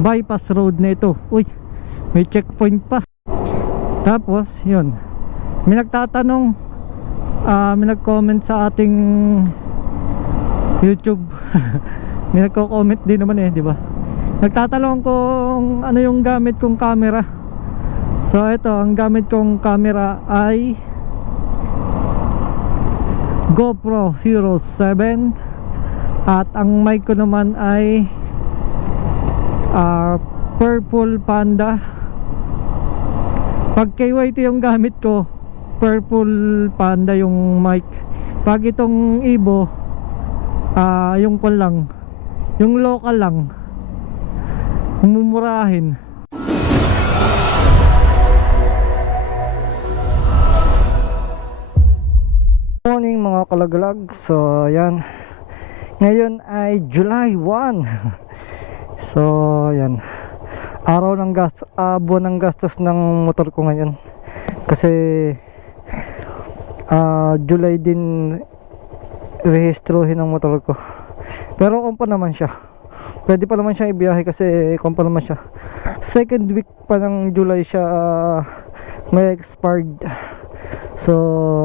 bypass road na ito. Uy, may checkpoint pa. Tapos yun, may nagtatanong, may nag-comment sa ating YouTube. May nagko-comment din naman di ba? Nagtatanong kung ano yung gamit kong camera. So ito, ang gamit kong camera ay GoPro Hero 7. At ang mic ko naman ay Purple Panda. Pag KYT yung gamit ko, Purple Panda yung mic. Pag itong Evo, yung kon lang, yung local lang, mumurahin. Morning mga kalagalag. So yan, ngayon ay July 1. So yan, araw ng buwan ng gastos ng motor ko ngayon. Kasi July din rehistrohin ang motor ko. Pero kung pa naman siya, pwede pa naman siya ibiyahe kasi kung pa naman siya, second week pa ng July siya may expired. So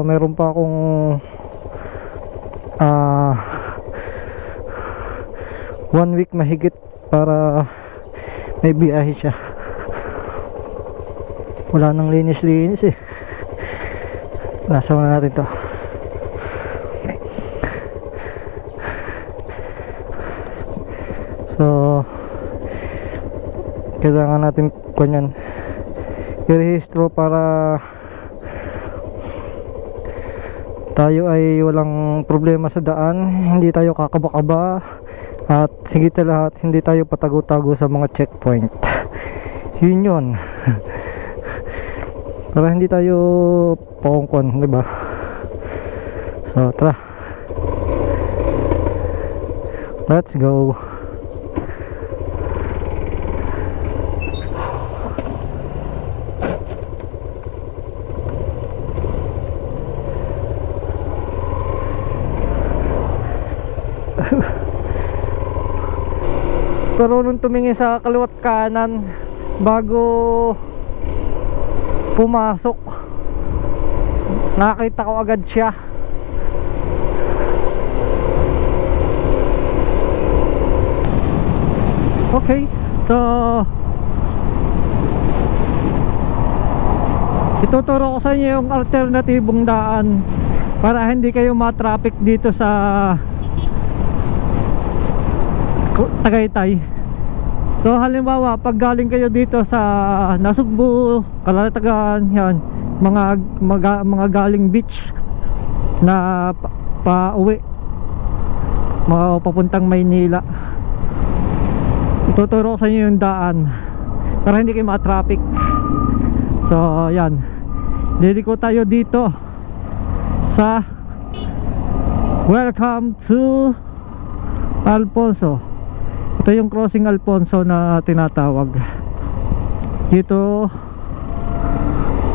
meron pa akong 1 week mahigit para may biyahe siya. Wala nang linis-linis nasa na natin to. So kailangan natin kunyan i-rehistro para tayo ay walang problema sa daan, hindi tayo kakaba-kaba, at higit sa lahat hindi tayo patago-tago sa mga checkpoint. Yun para hindi tayo pakongkon, diba? So tara, let's go. Pero nung tumingin sa kaliwat kanan bago pumasok, nakita ko agad siya. Okay, so ituturo ko sa inyo yung alternatibong daan para hindi kayo ma-traffic dito sa Tagaytay. So halimbawa, pag galing kayo dito sa Nasugbu, Kalalatagan, yan, mga galing beach na pa-uwi, papuntang Maynila, ituturo ko sa inyo yung daan para hindi kayo ma-traffic. So yan, liliko tayo dito sa Welcome to Alfonso. Ito yung crossing Alfonso na tinatawag. Dito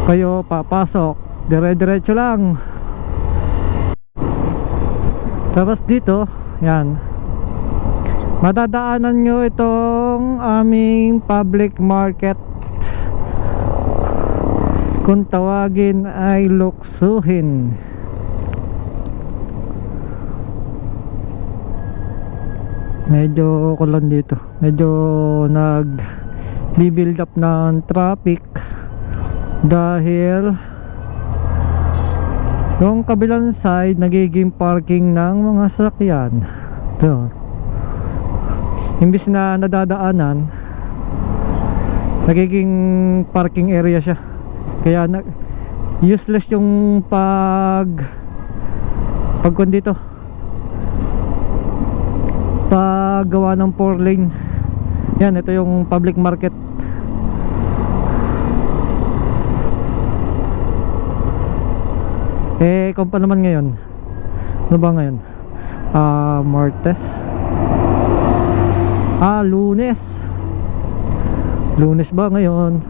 kayo papasok, dire-diretso lang. Tapos dito, yan, madadaanan nyo itong aming public market. Kung tawagin ay luksuhin. Medyo kulan dito, medyo nag-build up ng traffic dahil yung kabilang side nagiging parking ng mga sasakyan. Ito, imbis na nadadaanan, nagiging parking area siya. Kaya useless yung pagkon dito, paggawa ng 4 lane. Yan, ito yung public market. Kung pa naman ngayon, ano ba ngayon? Martes, Lunes ba ngayon?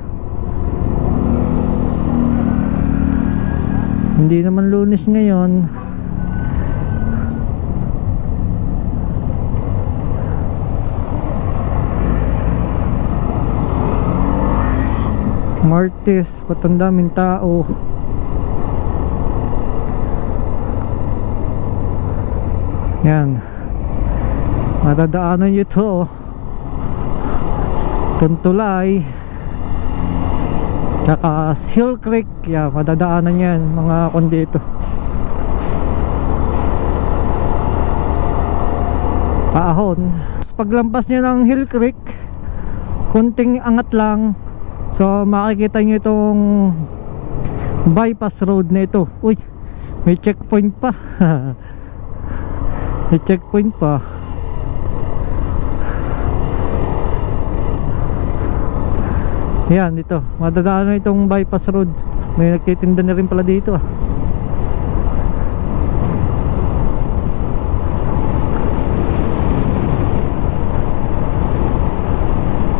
Hindi naman Lunes ngayon. Martes, patandaming tao. Yan, madadaanan nyo ito, Tuntulay tsaka Hill Creek. Yan, madadaanan yan mga kondito. Paahon, paglampas nyo ng Hill Creek, kunting angat lang, so makikita nyo itong bypass road na ito. Uy, may checkpoint pa. May checkpoint pa. Yan, dito madadaanan itong bypass road. May nagtitinda na rin pala dito ah.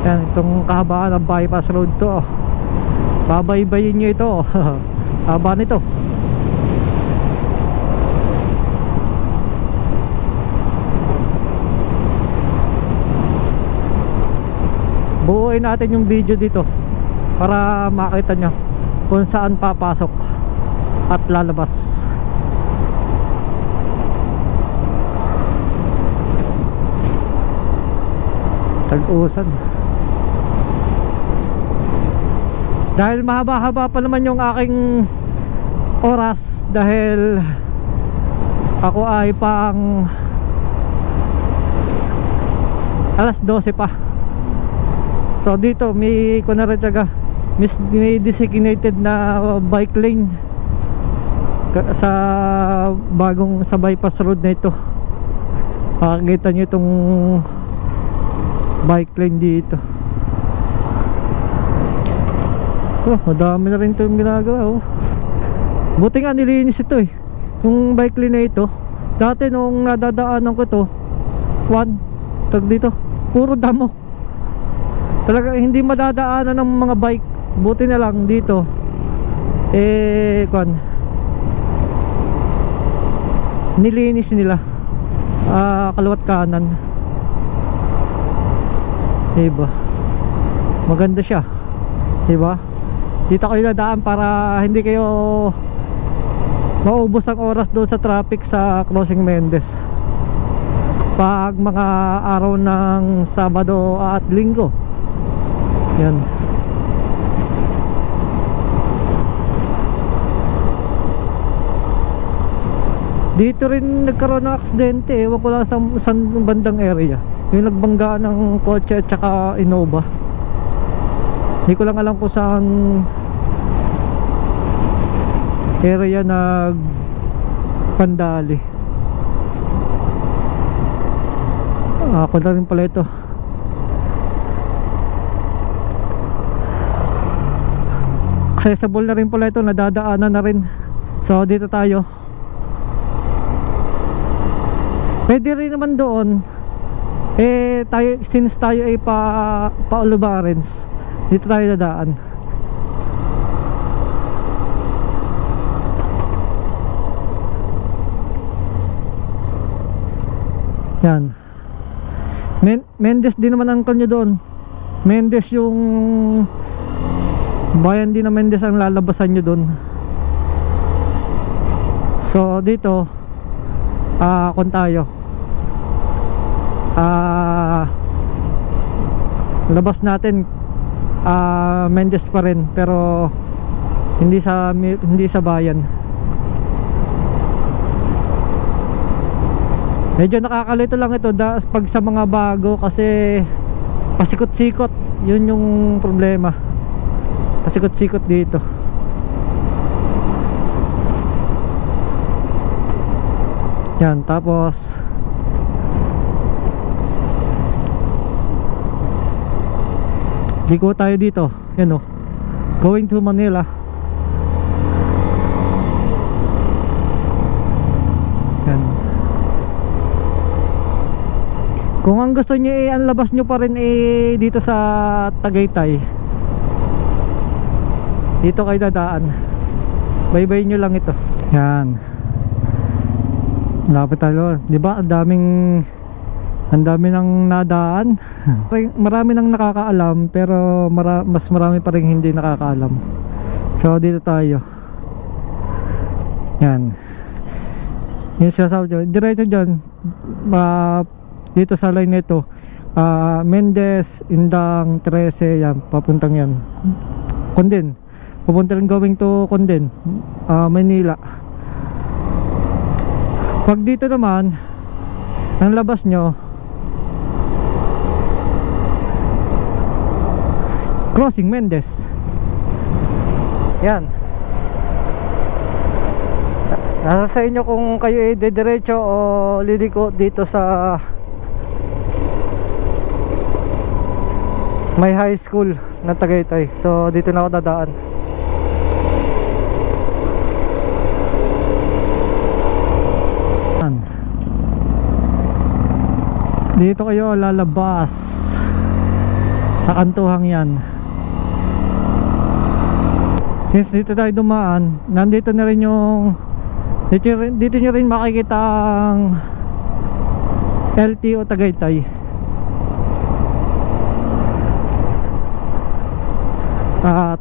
Yan, itong kahabaan ng bypass road to oh. Babaybayin nyo ito oh. Haba nito. Buuin natin yung video dito para makita nyo kung saan papasok at lalabas. Tag-usan. Dahil mahaba-haba pa naman yung aking oras, dahil ako ay pang alas 12 pa. So dito may may designated na bike lane sa bagong sa bypass road na ito. Makikita nyo itong bike lane dito. Oh, madami na rin itong ginagawa oh. Buti nga nilinis ito eh, yung bike lane na ito. Dati nung nadadaanan ko to, tag dito, puro damo. Talaga hindi madadaanan ng mga bike. Buti na lang dito nilinis nila kaliwat kanan. Diba? Maganda siya. Diba? Dito kayo dadaan para hindi kayo maubos ang oras doon sa traffic sa Crossing Mendez pag mga araw ng Sabado at Linggo. Yan. Dito rin nagkaroon ng aksidente. Ewan ko lang sa bandang area. Yung nagbangga ng kotse at saka Innova. Hindi ko lang alam kung saan area nagpandali. Ako na rin pala ito. Accessible na rin pala ito, nadadaanan na rin. So dito tayo. Pwede rin naman doon. Tayo, since tayo ay pa Ulubarens, dito tayo dadaan. Yan. Mendez din naman ang kanyo doon. Mendez yung bayan din na Mendez ang lalabasan nyo doon. So dito kung tayo labas natin Mendez pa rin, pero hindi sa bayan. Medyo nakakalito lang ito pag sa mga bago, kasi pasikot-sikot. Yun yung problema, pasikot-sikot dito. Yan, tapos liko tayo dito. Yan o, going to Manila. Yan. Kung ang gusto nyo ang labas nyo pa rin dito sa Tagaytay, dito kayo dadaan. Baybay nyo lang ito. Yan, lapit tayo. Diba ang daming Ang dami nang nadaan. Marami nang nakakaalam, pero mas marami pa rin hindi nakakaalam. So dito tayo. Yan. Yung sinasabi dyan, diretso dyan, dito sa line nito, Mendez, Indang, 13, yan, papuntang yan Condon, pupunta rin going to Condon, Manila. Pag dito naman ang labas nyo, crossing Mendez. Yan, nasa sa inyo kung kayo ay diretso o liliko dito sa may high school na Tagaytay. So dito na ako dadaan. Dito kayo lalabas sa kantuhang yan. Since dito tayo dumaan, nandito na rin yung dito nyo rin makikita ang LTO Tagaytay. At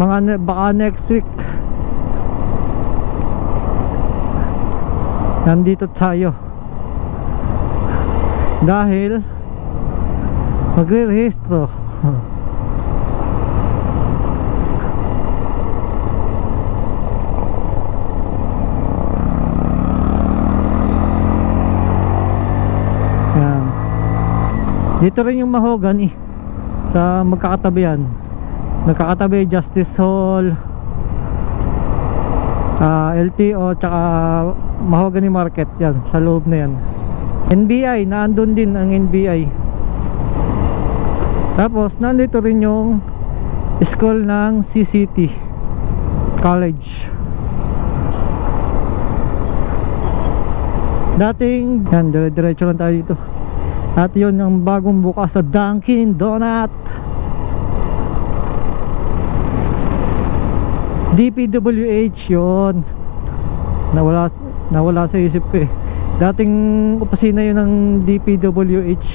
baka next week nandito tayo dahil magre-rehistro. Dito rin yung Mahogany sa magkakatabihan. Nagkakatabi Justice Hall, LTO, tsaka Mahogany Market. Yan, sa loob na yan. NBI, naandun din ang NBI. Tapos nandito rin yung school ng CCT College. Dating yan, diretso lang tayo dito. At yun ang bagong bukas sa Dunkin Donut. DPWH yun. Nawala sa isip ko eh. Dating opisina yun ng DPWH,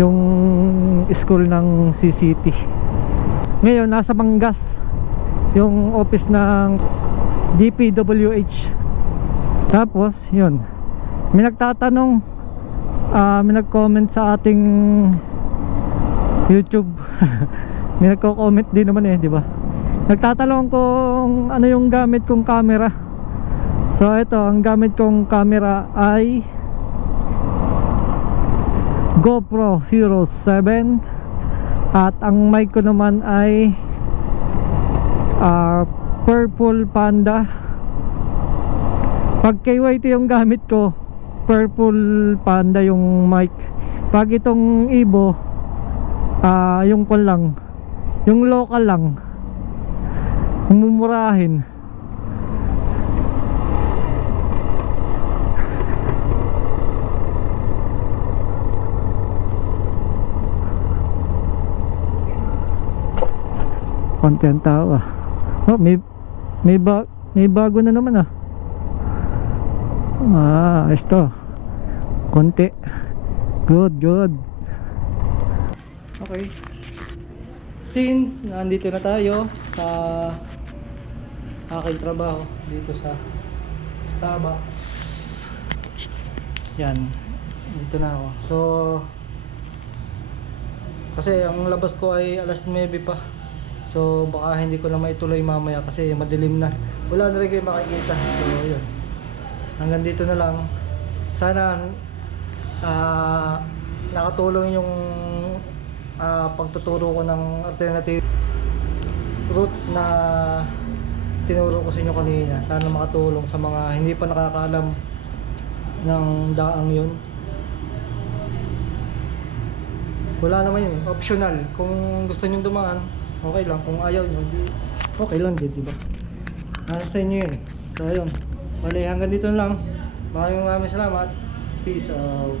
yung school ng CCT. Ngayon nasa Mangas yung office ng DPWH. Tapos yun, may nagtatanong, may nag-comment sa ating YouTube. May nagko-comment din naman eh, di ba? Nagtatanong kung ano yung gamit kong camera. So ito, ang gamit kong camera ay GoPro Hero 7. At ang mic ko naman ay Purple Panda. Pag KYT yung gamit ko, Purple Panda yung mic. Pag itong Evo, yung kon lang, yung local lang, mumurahin. Konti ang tao Oh, may bago na naman ito konti. Good. Okay, since nandito na tayo sa aking trabaho dito sa Starbucks, yan, dito na ako. So kasi ang labas ko ay alas 9 pa. So baka hindi ko na maituloy mamaya kasi madilim na. Wala na rin kayo makikita. So yun, hanggang dito na lang. Sana nakatulong yung pagtuturo ko ng alternative route na tinuro ko sa inyo kanina. Sana makatulong sa mga hindi pa nakakaalam ng daang yun. Wala naman yun, optional. Kung gusto nyo dumaan, okay lang. Kung ayaw nyo, okay lang din, diba? Nasa sa inyo yun. So ayun, wala, hanggang dito lang. Maraming salamat. Peace out.